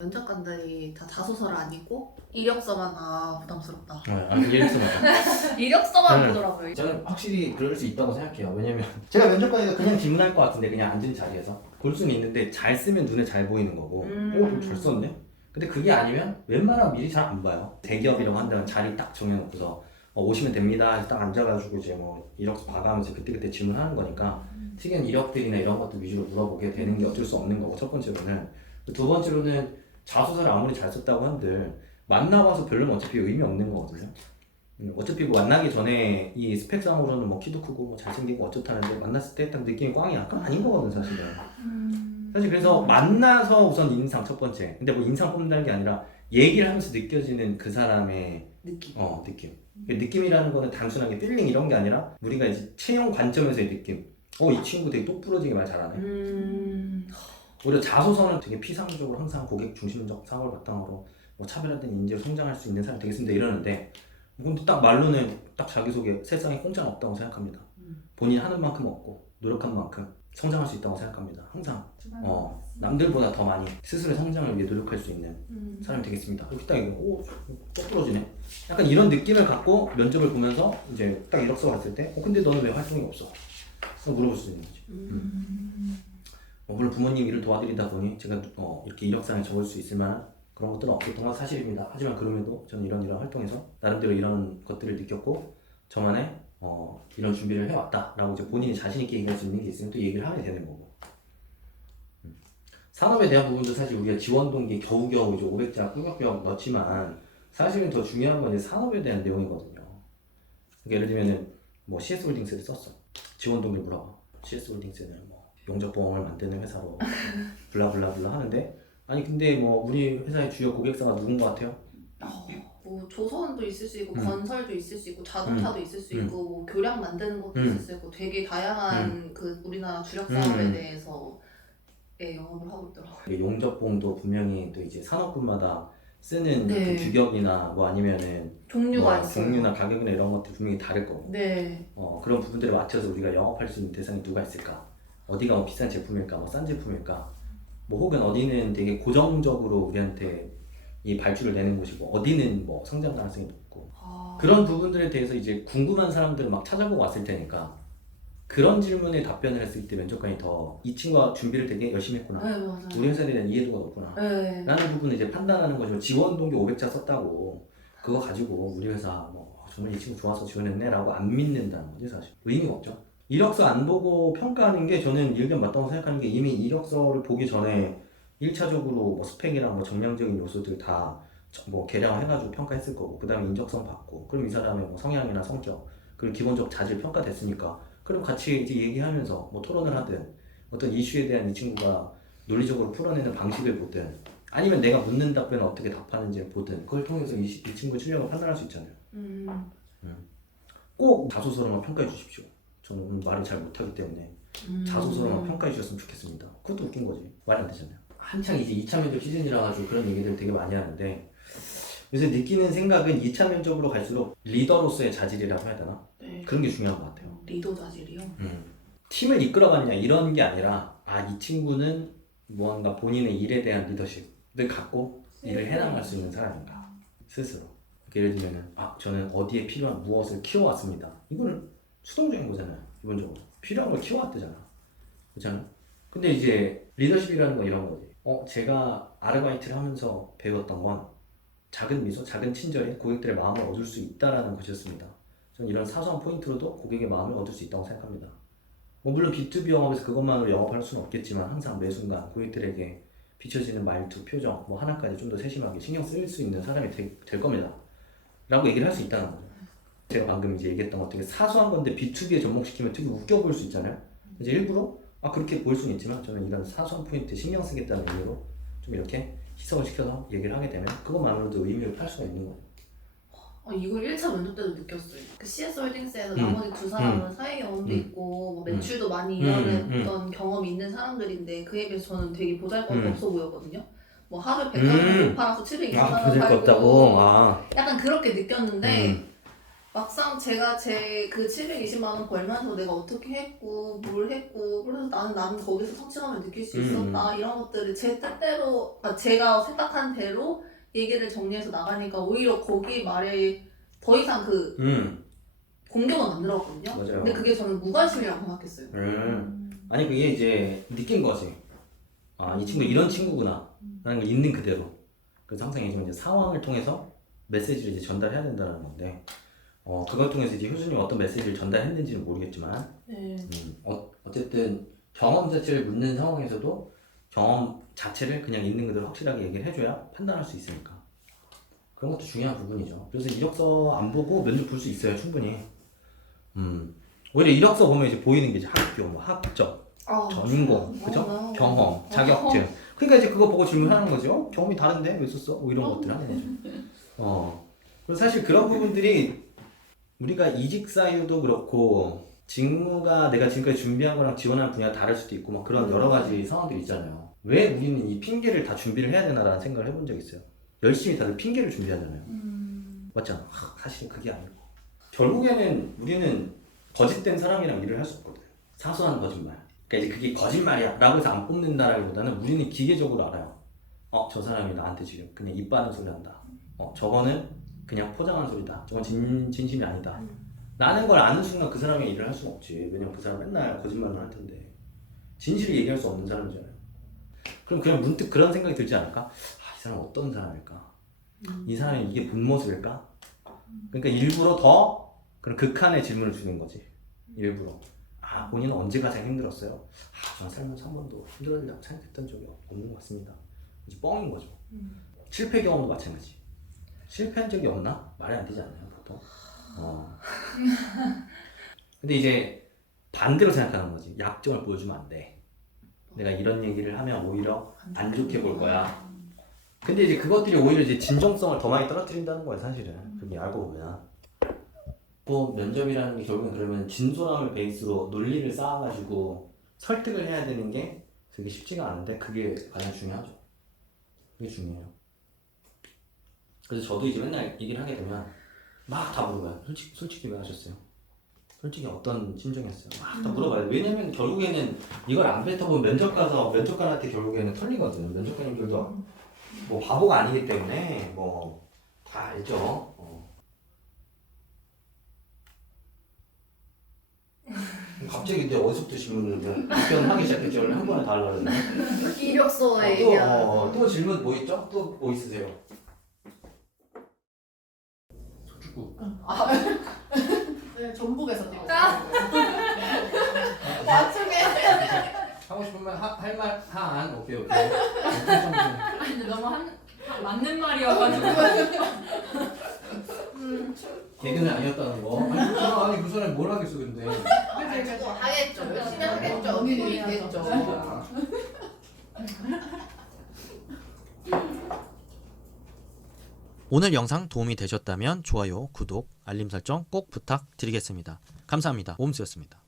면접관들이 다 자소서를 안 읽고 이력서만 부담스럽다. 아니 이력서만. 이력서만 네. 보더라고요. 저는 확실히 그럴 수 있다고 생각해요. 왜냐면 제가 면접관에서 그냥 질문할 것 같은데 그냥 앉은 자리에서 볼 수는 있는데 잘 쓰면 눈에 잘 보이는 거고 좀 잘 썼네? 근데 그게 아니면 웬만하면 미리 잘 안 봐요. 대기업이라고 한다면 자리 딱 정해놓고서 오시면 됩니다 해서 딱 앉아가지고 이제 뭐 이력서 봐가면서 그때그때 질문하는 거니까 특이한 이력들이나 이런 것들 위주로 물어보게 되는 게 어쩔 수 없는 거고 첫 번째로는. 두 번째로는 자소서를 아무리 잘 썼다고 한들 만나봐서 별로면 어차피 의미 없는 거거든요. 어차피 뭐 만나기 전에 이 스펙상으로는 뭐 키도 크고 뭐 잘생기고 어쩌다는데 만났을 때 딱 느낌이 꽝이야. 그건 아닌 거거든 사실은. 사실 그래서 만나서 우선 인상 첫 번째. 근데 뭐 인상 뽑는다는 게 아니라 얘기를 하면서 느껴지는 그 사람의 느낌. 느낌. 그 느낌이라는 거는 단순하게 필링 이런 게 아니라 우리가 이제 체형 관점에서의 느낌. 이 친구 되게 똑부러지게 말 잘하네. 오히려 자소서는 되게 피상적으로 항상 고객 중심적 사고를 바탕으로 뭐 차별화된 인재로 성장할 수 있는 사람이 되겠습니다 이러는데, 근데 딱 말로는 딱 자기소개 세상에 공짜는 없다고 생각합니다. 본인 하는 만큼 얻고 노력한 만큼 성장할 수 있다고 생각합니다. 항상 남들보다 더 많이 스스로의 성장을 위해 노력할 수 있는 사람이 되겠습니다. 이렇게 딱 이거 똑부러지네. 약간 이런 느낌을 갖고 면접을 보면서 이제 딱 이력서 봤을 때 근데 너는 왜 활동이 없어? 물어볼 수 있는 거지. 물론 부모님 일을 도와드리다 보니 제가 이렇게 이력서에 적을 수 있을 만한 그런 것들은 없었던 건 사실입니다. 하지만 그럼에도 저는 이런 활동에서 나름대로 이런 것들을 느꼈고 저만의 이런 준비를 해왔다라고 이제 본인이 자신 있게 얘기할 수 있는 게 있으면 또 얘기를 하게 되는 거고. 산업에 대한 부분도 사실 우리가 지원 동기 겨우겨우 이제 500자 꾸역꾸역 넣지만 사실은 더 중요한 건 이제 산업에 대한 내용이거든요. 그러니까 예를 들면은 뭐 CS홀딩스를 썼어. 지원 동기 물어봐. CS홀딩스는 뭐 용접보험을 만드는 회사로 블라블라블라 하는데, 아니 근데 뭐 우리 회사의 주요 고객사가 누군 것 같아요? 뭐 조선도 있을 수 있고 건설도 있을 수 있고 자동차도 있을 수 있고 뭐 교량 만드는 것도 있을 수 있고 되게 다양한 그 우리나라 주력 사업에 대해서 영업을 하고 있더라고요. 용접보험도 분명히 또 이제 산업군마다 쓰는 네. 그 규격이나 뭐 아니면은 종류가 있어요. 종류나 가격이나 이런 것들 분명히 다를 거고. 네. 그런 부분들에 맞춰서 우리가 영업할 수 있는 대상이 누가 있을까? 어디가 뭐 비싼 제품일까? 뭐 싼 제품일까? 뭐 혹은 어디는 되게 고정적으로 우리한테 이 발주를 내는 곳이고 어디는 뭐 성장 가능성이 높고 그런 부분들에 대해서 이제 궁금한 사람들을 막 찾아보고 왔을 테니까 그런 질문에 답변을 했을 때 면접관이 더 이 친구가 준비를 되게 열심히 했구나. 네, 맞아요. 우리 회사에 대한 이해도가 높구나. 네. 라는 부분을 이제 판단하는 거죠. 지원 동기 500자 썼다고 그거 가지고 우리 회사 뭐 정말 이 친구 좋아서 지원했네 라고 안 믿는다는 거지 사실. 의미가 없죠. 이력서 안 보고 평가하는 게 저는 일견 맞다고 생각하는 게 이미 이력서를 보기 전에 1차적으로 뭐 스펙이랑 뭐 정량적인 요소들 다 뭐 계량해가지고 평가했을 거고, 그 다음에 인적성 받고, 그럼 이 사람의 뭐 성향이나 성격 그리고 기본적 자질 평가됐으니까 그럼 같이 이제 얘기하면서 뭐 토론을 하든 어떤 이슈에 대한 이 친구가 논리적으로 풀어내는 방식을 보든 아니면 내가 묻는 답변을 어떻게 답하는지를 보든 그걸 통해서 이 친구의 실력을 판단할 수 있잖아요. 꼭 자소서로만 평가해 주십시오. 저는 말을 잘 못하기 때문에 자소서로만 평가해 주셨으면 좋겠습니다. 그것도 웃긴 거지. 말이 안 되잖아요. 한창 이제 2차 면접 시즌이라 가지고 그런 얘기들 되게 많이 하는데 요새 느끼는 생각은 2차 면접으로 갈수록 리더로서의 자질이라고 해야 되나? 네. 그런 게 중요한 것 같아요. 리더 자질이요? 팀을 이끌어가느냐 이런 게 아니라 이 친구는 무언가 본인의 일에 대한 리더십을 갖고 일을 해나갈 수 있는 사람인가 스스로. 예를 들면은 저는 어디에 필요한 무엇을 키워왔습니다. 이거는 수동적인 거잖아요. 기본적으로 필요한 걸 키워왔대잖아. 그렇잖아요. 근데 이제 리더십이라는 건 이런 거지. 제가 아르바이트를 하면서 배웠던 건 작은 미소, 작은 친절에 고객들의 마음을 얻을 수 있다라는 것이었습니다. 저는 이런 사소한 포인트로도 고객의 마음을 얻을 수 있다고 생각합니다. 물론 B2B 영업에서 그것만으로 영업할 수는 없겠지만 항상 매 순간 고객들에게 비춰지는 말투, 표정 뭐 하나까지 좀 더 세심하게 신경 쓸 수 있는 사람이 될 겁니다. 라고 얘기를 할 수 있다는 거죠. 제가 방금 이제 얘기했던 것 되게 사소한 건데 B2B에 접목시키면 되게 웃겨 보일 수 있잖아요. 이제 일부러 그렇게 보일 수는 있지만 저는 이런 사소한 포인트에 신경 쓰겠다는 의미로 좀 이렇게 희석을 시켜서 얘기를 하게 되면 그것만으로도 의미를 팔 수가 있는 거예요. 이걸 1차 면접 때도 느꼈어요. 그 CS홀딩스에서 나머지 두 사람은 사회 경험도 있고 뭐 매출도 많이 이뤄냈던 경험이 있는 사람들인데 그에 비해서 저는 되게 보잘것도 없어 보였거든요. 뭐 하루에 100만 원 못 팔아서 720만 원 보잘 거 팔고 없다고? 약간 그렇게 느꼈는데 막상 제가 제 그 720만 원 벌면서 내가 어떻게 했고 뭘 했고 그래서 나는 거기서 성취감을 느낄 수 있었다 이런 것들을 제 뜻대로 제가 생각한 대로 얘기를 정리해서 나가니까 오히려 거기 말에 더 이상 그 공격은 안 들었거든요. 맞아요. 근데 그게 저는 무관심이라고 생각했어요. 아니 그게 이제 느낀 거지. 아, 이 친구 이런 친구구나 라는 걸 있는 그대로. 그래서 항상 이제 상황을 통해서 메시지를 이제 전달해야 된다는 건데 그걸 통해서 이제 효준이가 어떤 메시지를 전달했는지는 모르겠지만 네. 어쨌든 경험 자체를 묻는 상황에서도 경험 자체를 그냥 있는 그대로 확실하게 얘기를 해줘야 판단할 수 있으니까 그런 것도 중요한 부분이죠. 그래서 이력서 안 보고 면접 볼 수 있어요, 충분히. 오히려 이력서 보면 이제 보이는 게 이제 학교, 뭐 학적, 전공, 그죠? 경험, 자격증. 그러니까 이제 그거 보고 질문하는 거죠. 경험이 다른데 왜 썼어? 뭐 이런 것들 하는 거죠. 그래서 사실 그런 부분들이 우리가 이직 사유도 그렇고 직무가 내가 지금까지 준비한 거랑 지원한 분야가 다를 수도 있고 막 그런 여러 가지 상황들이 있잖아요. 왜 우리는 이 핑계를 다 준비를 해야 되나라는 생각을 해본 적이 있어요. 열심히 다들 핑계를 준비하잖아요. 맞잖아. 사실은 그게 아니고 결국에는 우리는 거짓된 사람이랑 일을 할 수 없거든. 사소한 거짓말. 그러니까 이제 그게 거짓말이야 라고 해서 안 뽑는다라기보다는 우리는 기계적으로 알아요. 저 사람이 나한테 지금 그냥 입 바른 소리 한다. 저거는 그냥 포장한 소리다. 저건 진심이 아니다. 라는 걸 아는 순간 그 사람의 일을 할 수는 없지. 왜냐면 그 사람 맨날 거짓말만 할 텐데. 진실을 얘기할 수 없는 사람이잖아요. 그럼 그냥 문득 그런 생각이 들지 않을까? 이 사람 어떤 사람일까? 이 사람이 이게 본 모습일까? 그러니까 일부러 더 그런 극한의 질문을 주는 거지. 일부러. 본인은 언제 가장 힘들었어요? 저는 살면서 한 번도 힘들었다고 생각했던 적이 없는 것 같습니다. 이제 뻥인 거죠. 실패 경험도 마찬가지. 실패한 적이 없나? 말이 안 되지 않나요, 보통? 근데 이제 반대로 생각하는 거지. 약점을 보여주면 안 돼. 내가 이런 얘기를 하면 오히려 안 좋게 볼 거야. 근데 이제 그것들이 오히려 이제 진정성을 더 많이 떨어뜨린다는 거예요, 사실은. 그게 알고 보면. 면접이라는 게 결국은 그러면 진솔함을 베이스로 논리를 쌓아가지고 설득을 해야 되는 게 그게 쉽지가 않은데 그게 가장 중요하죠. 그게 중요해요. 그래서 저도 이제 맨날 얘기를 하게 되면 막 다 물어봐요. 솔직히 왜 하셨어요? 솔직히 어떤 심정이었어요? 막 다 물어봐요. 왜냐면 결국에는 이걸 안 뱉어보면 면접 가서 면접관한테 결국에는 털리거든요. 면접관님들도 뭐 바보가 아니기 때문에 뭐 다 알죠. 갑자기 이제 어디서부터 질문을 답변하기 시작했죠. 한 번에 다 하려고 했는데. 이력서 얘기야. 또 질문 뭐 있죠? 또 뭐 있으세요? 소축구. 네, 전북에서 찍었어요. 맞추게. 하고 싶은 말 할 말 한. 오케이. 아니 근데 너무 맞는 말이어가지고 개그는 아니었다는 거. 아니 그 사람이 뭘 하겠어 근데. 그래도 하겠죠. 열심히 하겠죠. 언니는 있겠죠. 오늘 영상 도움이 되셨다면 좋아요, 구독, 알림 설정 꼭 부탁드리겠습니다. 감사합니다. 옴스였습니다.